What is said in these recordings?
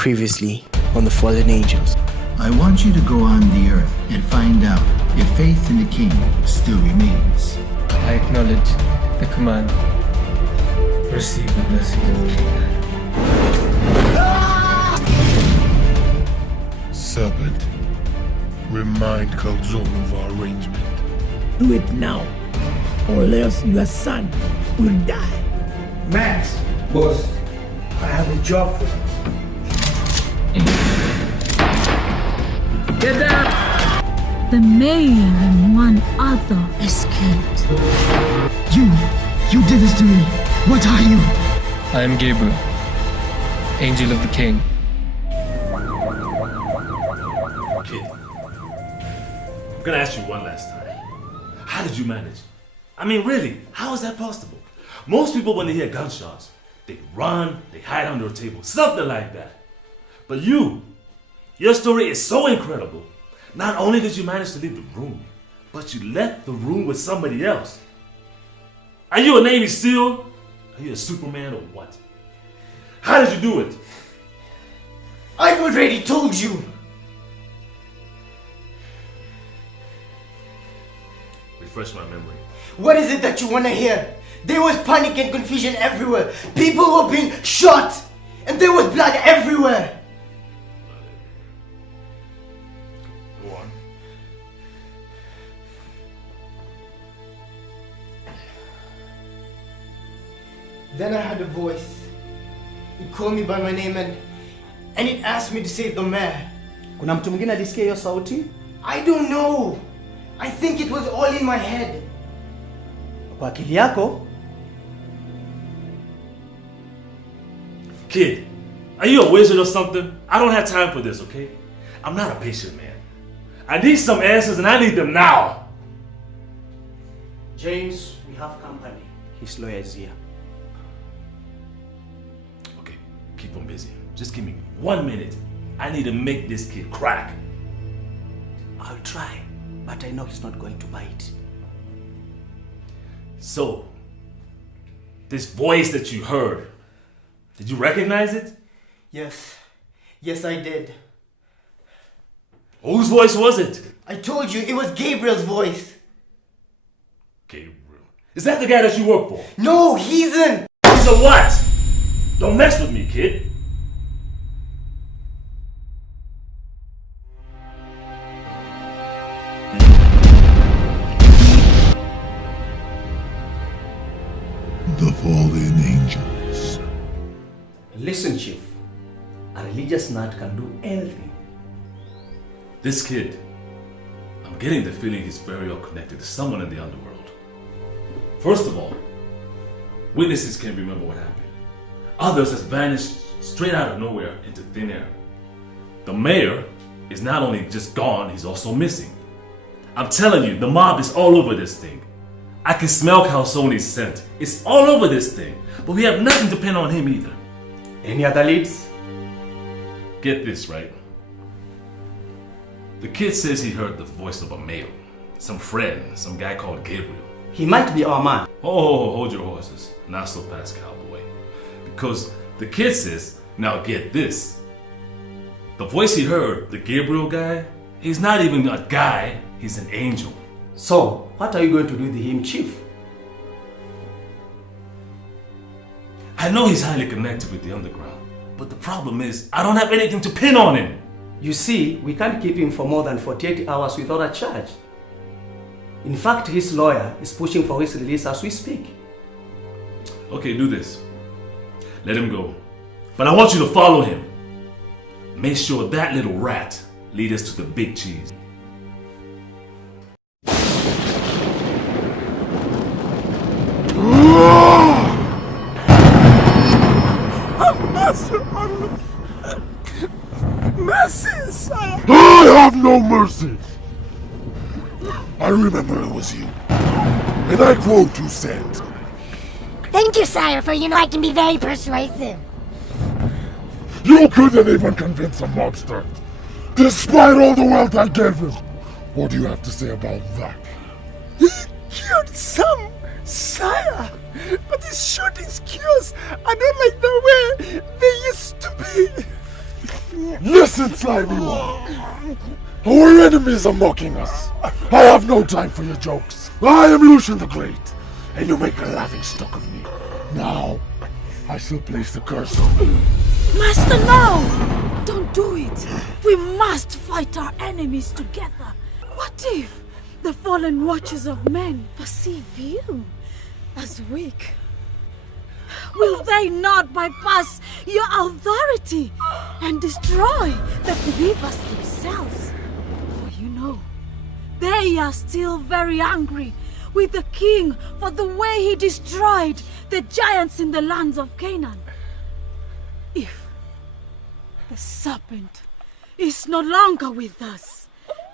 Previously on the Fallen Angels. I want you to go on the earth and find out if faith in the king still remains. I acknowledge the command. Receive the blessing of the king. Serpent, remind Calzone of our arrangement. Do it now, or else your son will die. Max, boss, I have a job for you. Get down! The mayor and one other escaped. You did this to me. What are you? I am Gabriel, angel of the king. Kid, I'm gonna ask you one last time. How did you manage? I mean, really, how is that possible? Most people, when they hear gunshots, they run, they hide under a table, something like that. But your story is so incredible. Not only did you manage to leave the room, but you left the room with somebody else. Are you a Navy SEAL? Are you a Superman or what? How did you do it? I've already told you. Refresh my memory. What is it that you want to hear? There was panic and confusion everywhere. People were being shot. And there was blood everywhere. Go on. Then I heard a voice. It called me by my name and it asked me to save the mayor. Kuna mtu mwingine alisikia hiyo sauti? I don't know. I think it was all in my head. Kwa akili yako? Kid, are you a wizard or something? I don't have time for this, okay? I'm not a patient man. I need some answers and I need them now. James, we have company. His lawyer is here. Okay, keep him busy. Just give me 1 minute. I need to make this kid crack. I'll try, but I know he's not going to bite. So, this voice that you heard, did you recognize it? Yes. Yes, I did. Whose voice was it? I told you, it was Gabriel's voice. Gabriel. Is that the guy that you work for? No, he's in. So what? Don't mess with me, kid. The fallen angels. Listen, Chief. A religious nut can do anything. This kid, I'm getting the feeling he's very well connected to someone in the underworld. First of all, witnesses can't remember what happened. Others has vanished straight out of nowhere into thin air. The mayor is not only just gone, he's also missing. I'm telling you, the mob is all over this thing. I can smell Calzone's scent. It's all over this thing. But we have nothing to pin on him either. Any other leads? Get this, right? The kid says he heard the voice of a male. Some friend, some guy called Gabriel. He might be our man. Oh, hold your horses. Not so fast, cowboy. Because the kid says, now get this. The voice he heard, the Gabriel guy, he's not even a guy, he's an angel. So, what are you going to do with him, Chief? I know he's highly connected with the underground, but the problem is, I don't have anything to pin on him. You see, we can't keep him for more than 48 hours without a charge. In fact, his lawyer is pushing for his release as we speak. Okay, do this. Let him go. But I want you to follow him. Make sure that little rat leads us to the big cheese. Mercy, sire! I have no mercy! I remember it was you. And I quote you said. Thank you, sire, for you know I can be very persuasive. You couldn't even convince a mobster. Despite all the wealth I gave him. What do you have to say about that? He killed some, sire! But his shooting skills are not like the way they used to be. Innocent slimy one! Our enemies are mocking us! I have no time for your jokes! I am Lucian the Great, and you make a laughing stock of me. Now, I shall place the curse on you. Master, no! Don't do it! We must fight our enemies together. What if the fallen watchers of men perceive you as weak? Will they not bypass your authority and destroy the believers themselves? For you know, they are still very angry with the king for the way he destroyed the giants in the lands of Canaan. If the serpent is no longer with us,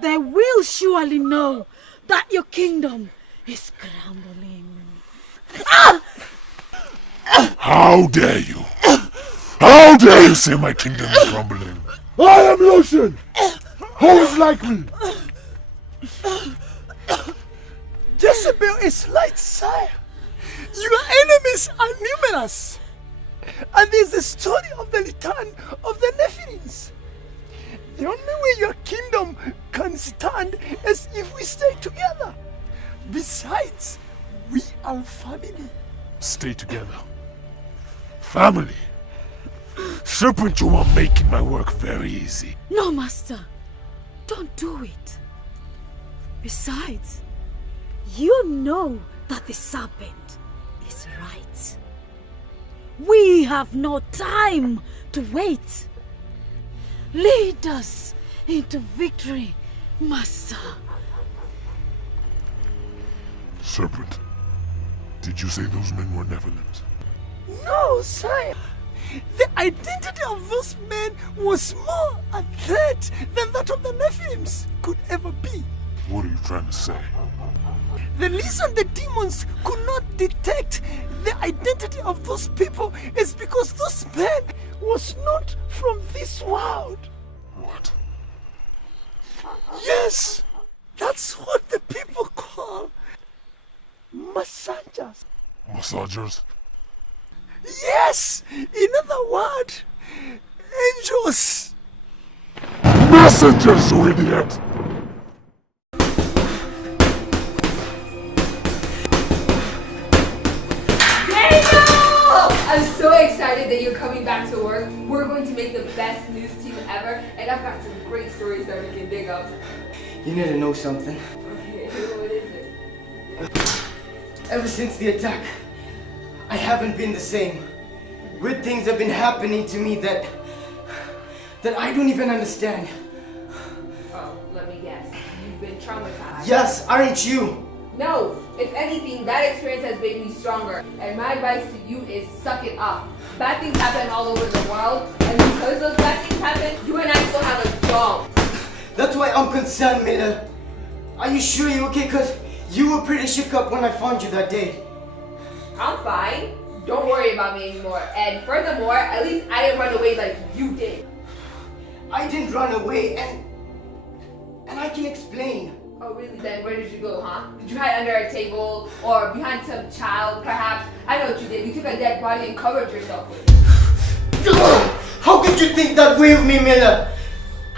they will surely know that your kingdom is crumbling. Ah! How dare you? How dare you say my kingdom is crumbling? I am Lucian! Who is like me? Jezebel is light, sire. Your enemies are numerous. And there's the story of the return of the Nephilims. The only way your kingdom can stand is if we stay together. Besides, we are family. Stay together. Family. Serpent, you are making my work very easy. No, Master. Don't do it. Besides, you know that the serpent is right. We have no time to wait. Lead us into victory, Master. Serpent, did you say those men were Nephilims? No, sire. The identity of those men was more a threat than that of the Nephilims could ever be. What are you trying to say? The reason the demons could not detect the identity of those people is because those men was not from this world. What? Yes! That's what the people call messengers. Massagers? Yes! In other words, angels! Messengers, you idiot! I'm so excited that you're coming back to work. We're going to make the best news team ever, and I've got some great stories that we can dig up. You need to know something. Okay, what is it? Ever since the attack, I haven't been the same. Weird things have been happening to me that I don't even understand. Oh, let me guess. You've been traumatized. Yes, aren't you? No, if anything, that experience has made me stronger. And my advice to you is suck it up. Bad things happen all over the world, and because those bad things happen, you and I still have a job. That's why I'm concerned, Miller. Are you sure you're okay? Because you were pretty shook up when I found you that day. I'm fine. Don't worry about me anymore. And furthermore, at least I didn't run away like you did. I didn't run away, and I can explain. Oh really? Then where did you go, huh? Did you hide under a table or behind some child, perhaps? I know what you did. You took a dead body and covered yourself with it. How could you think that way of me, Miller?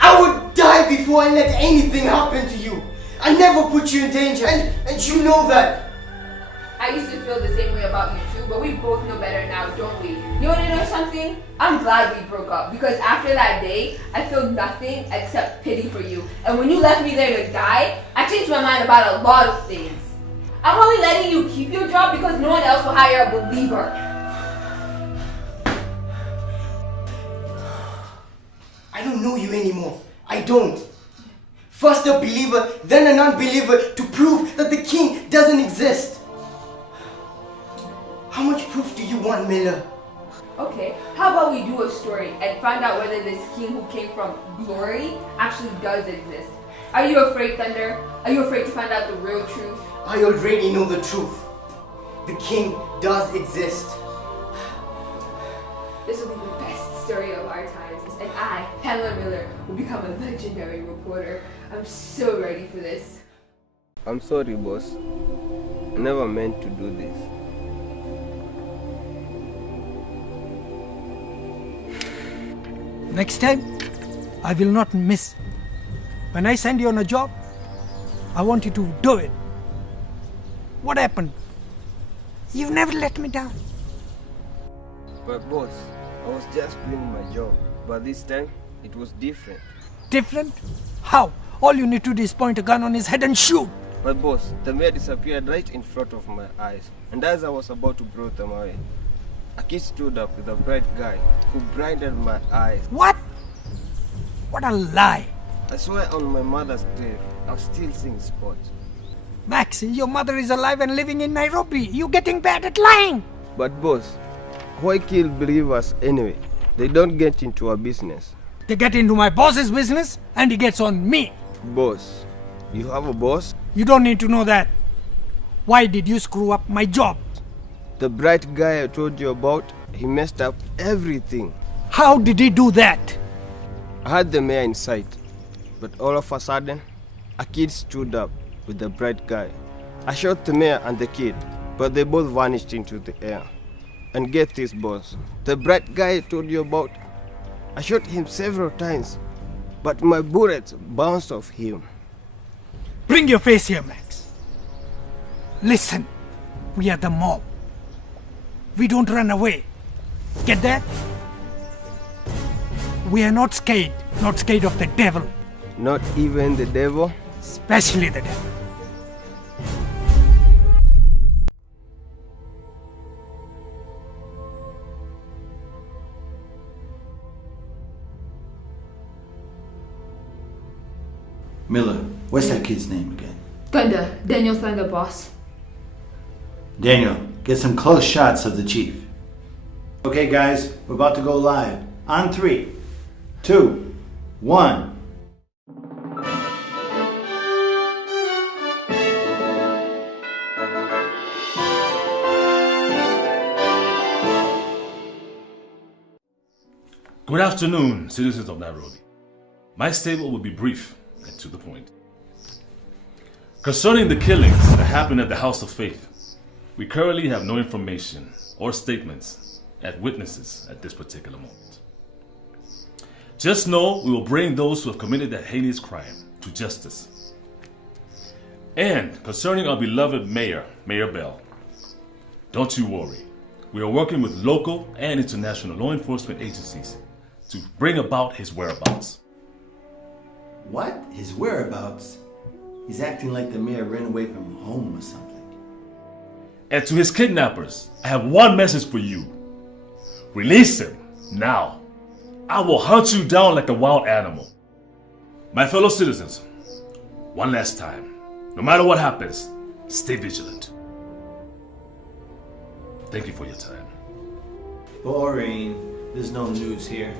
I would die before I let anything happen to you. I never put you in danger, and you know that. I used to feel the same way about you too, but we both know better now, don't we? You want to know something? I'm glad we broke up, because after that day, I feel nothing except pity for you. And when you left me there to die, I changed my mind about a lot of things. I'm only letting you keep your job because no one else will hire a believer. I don't know you anymore. I don't. First a believer, then an unbeliever to prove that the king doesn't exist. How much proof do you want, Miller? Okay, how about we do a story and find out whether this king who came from glory actually does exist. Are you afraid, Thunder? Are you afraid to find out the real truth? I already know the truth. The king does exist. This will be the best story of our times, and I, Pamela Miller, will become a legendary reporter. I'm so ready for this. I'm sorry, boss. I never meant to do this. Next time, I will not miss. When I send you on a job, I want you to do it. What happened? You've never let me down. But boss, I was just doing my job. But this time, it was different. Different? How? All you need to do is point a gun on his head and shoot. But boss, the mayor disappeared right in front of my eyes. And as I was about to blow them away, a kid stood up with a bright guy who blinded my eyes. What? What a lie. I swear on my mother's grave, I'm still seeing spots. Maxie, your mother is alive and living in Nairobi. You're getting bad at lying. But boss, why kill believers anyway? They don't get into our business. They get into my boss's business and he gets on me. Boss, you have a boss? You don't need to know that. Why did you screw up my job? The bright guy I told you about, he messed up everything. How did he do that? I had the mayor in sight, but all of a sudden, a kid stood up with the bright guy. I shot the mayor and the kid, but they both vanished into the air. And get this, boss, the bright guy I told you about, I shot him several times, but my bullets bounced off him. Bring your face here, Max. Listen, we are the mob. We don't run away. Get that? We are not scared of the devil. Not even the devil? Especially the devil. Miller, what's that kid's name again? Thunder. Daniel Thunder, boss. Daniel, get some close shots of the chief. Okay, guys, we're about to go live. On 3, 2, 1. Good afternoon, citizens of Nairobi. My statement will be brief and to the point. Concerning the killings that happened at the House of Faith, we currently have no information or statements as witnesses at this particular moment. Just know we will bring those who have committed that heinous crime to justice. And concerning our beloved Mayor Bell, don't you worry. We are working with local and international law enforcement agencies to bring about his whereabouts. What? His whereabouts? He's acting like the mayor ran away from home or something. And to his kidnappers, I have one message for you. Release him now. I will hunt you down like a wild animal. My fellow citizens, one last time, no matter what happens, stay vigilant. Thank you for your time. Boring. There's no news here.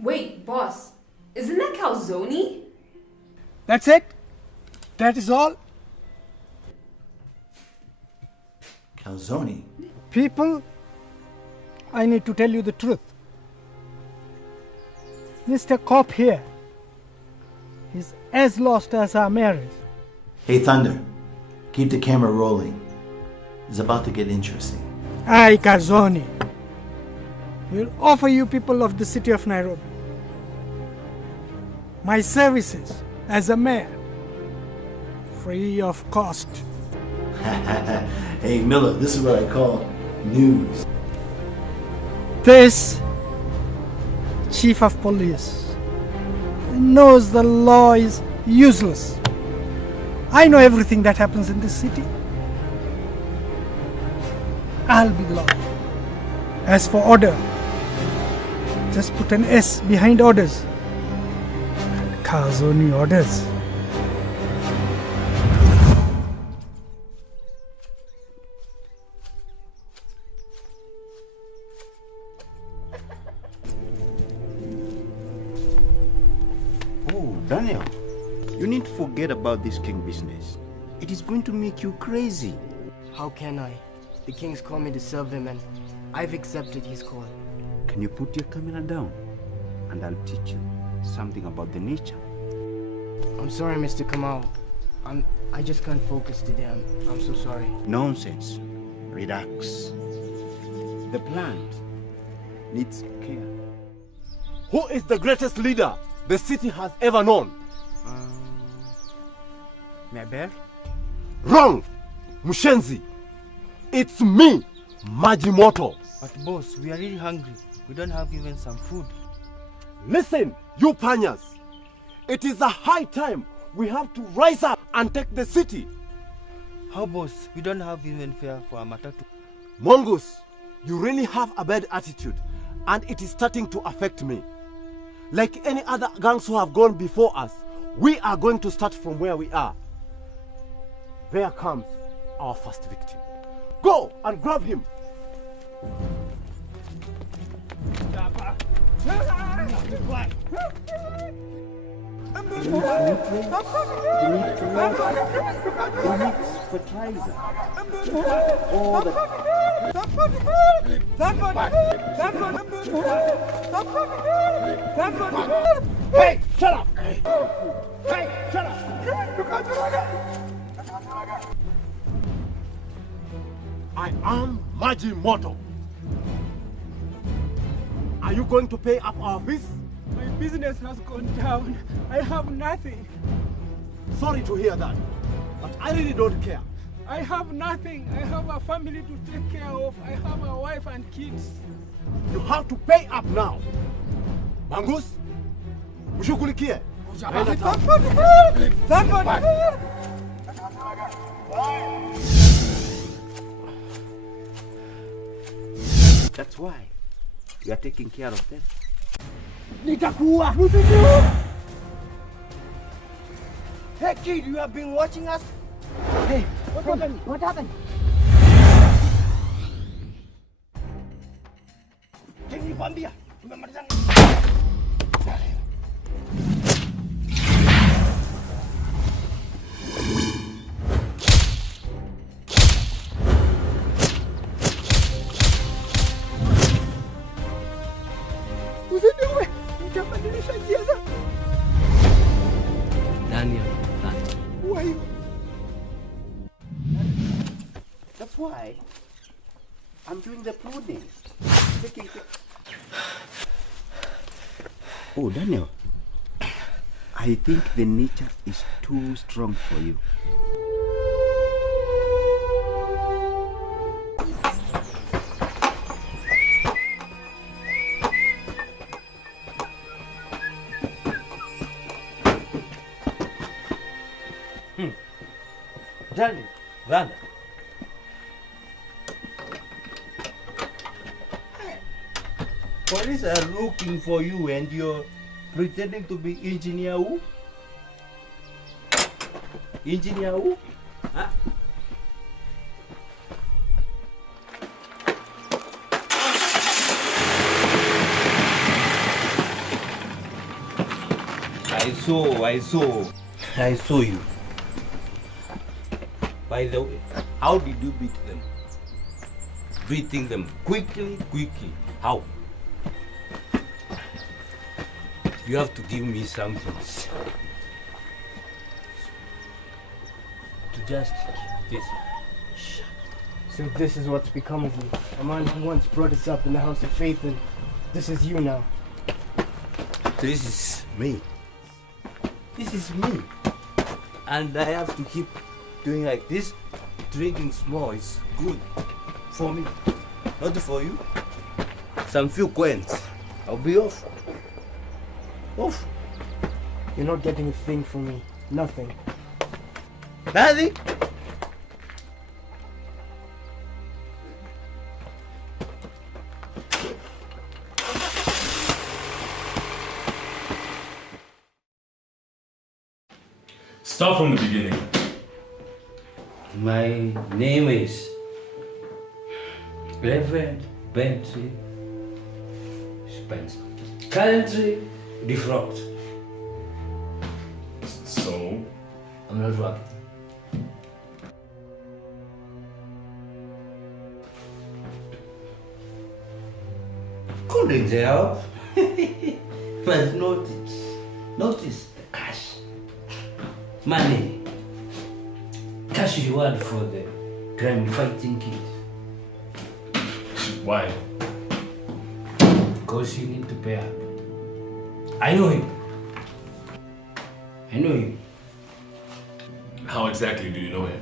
Wait, boss. Isn't that calzone? That's it? That is all? Calzone? People, I need to tell you the truth. Mr. Cop here is as lost as our mayor is. Hey, Thunder. Keep the camera rolling. It's about to get interesting. I, Calzone, will offer you people of the city of Nairobi my services as a mayor, free of cost. Hey, Miller, this is what I call news. This chief of police knows the law is useless. I know everything that happens in this city. I'll be the law. As for order, just put an S behind orders. Calzone orders. Oh, Daniel, you need to forget about this king business. It is going to make you crazy. How can I? The king's called me to serve him and I've accepted his call. Can you put your camera down? And I'll teach you something about the nature. I'm sorry, Mr. Kamau. I just can't focus today. I'm so sorry. Nonsense. Relax. The plant needs care. Who is the greatest leader the city has ever known? Mabel? Wrong! Mushenzi! It's me, Majimoto. But boss, we are really hungry. We don't have even some food. Listen, you panyas. It is a high time we have to rise up and take the city. How boss? We don't have even fare for a matatu. Mongoose, you really have a bad attitude and it is starting to affect me. Like any other gangs who have gone before us, we are going to start from where we are. There comes our first victim. Go and grab him. Hey, shut up! Hey, shut up! I am Majimoto. Are you going to pay up our fees? My business has gone down. I have nothing. Sorry to hear that, but I really don't care. I have nothing. I have a family to take care of. I have a wife and kids. You have to pay up now. Mangus, mshughulikie. That's why we are taking care of them. Nitakuwa! Hey kid, you have been watching us? Hey, what happened? What happened? Nilikwambia, tumemalizana. Usiniue, nitabadilisha njia zangu. Daniel, Why? That's why I'm doing the pruning. Taking care. Oh, Daniel, I think the nature is too strong for you. Daniel, Randa. Police are looking for you and you're pretending to be engineer who? Engineer who? Huh? I saw you. By the way, how did you beat them? Beating them quickly. How? You have to give me something to just this. So this is what's become of you. A man who once brought us up in the house of faith, and this is you now. This is me. This is me. And I have to keep doing like this. Drinking small is good for me, not for you. Some few coins. I'll be off. Off. You're not getting a thing from me. Nothing. Nothing? Start from the beginning. My name is Reverend Bentley Spencer. Currently defrocked. So? I'm not working. Couldn't help. But notice the cash. Money. Cash reward for the crime fighting kid. Why? Because you need to pay up. I know him. I know him. How exactly do you know him?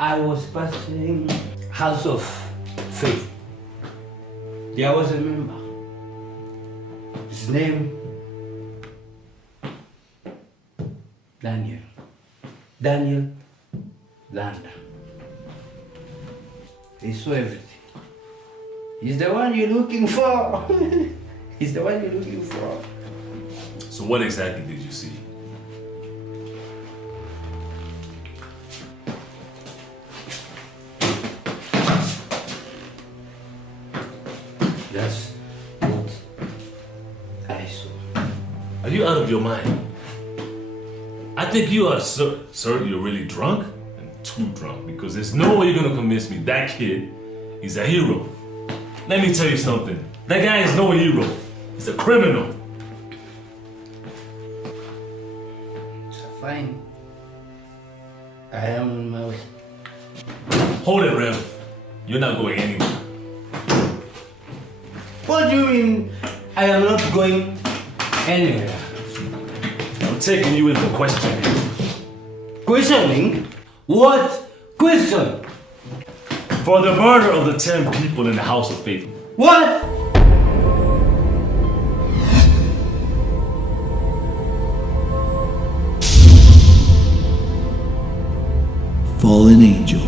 I was passing House of Faith. There was a member. His name Daniel. Daniel Landa. He saw everything. He's the one you're looking for. He's the one you're looking for. So what exactly did you see? That's what I saw. Are you out of your mind? I think you are, sir, you're really drunk and too drunk, because there's no way you're gonna convince me that kid is a hero. Let me tell you something. That guy is no hero. He's a criminal. Fine. I am on my way. Hold it, Rev. You're not going anywhere. What do you mean I am not going anywhere? I'm taking you in for questioning. Questioning? What question? For the murder of the 10 people in the House of Faith. What? Fallen angel.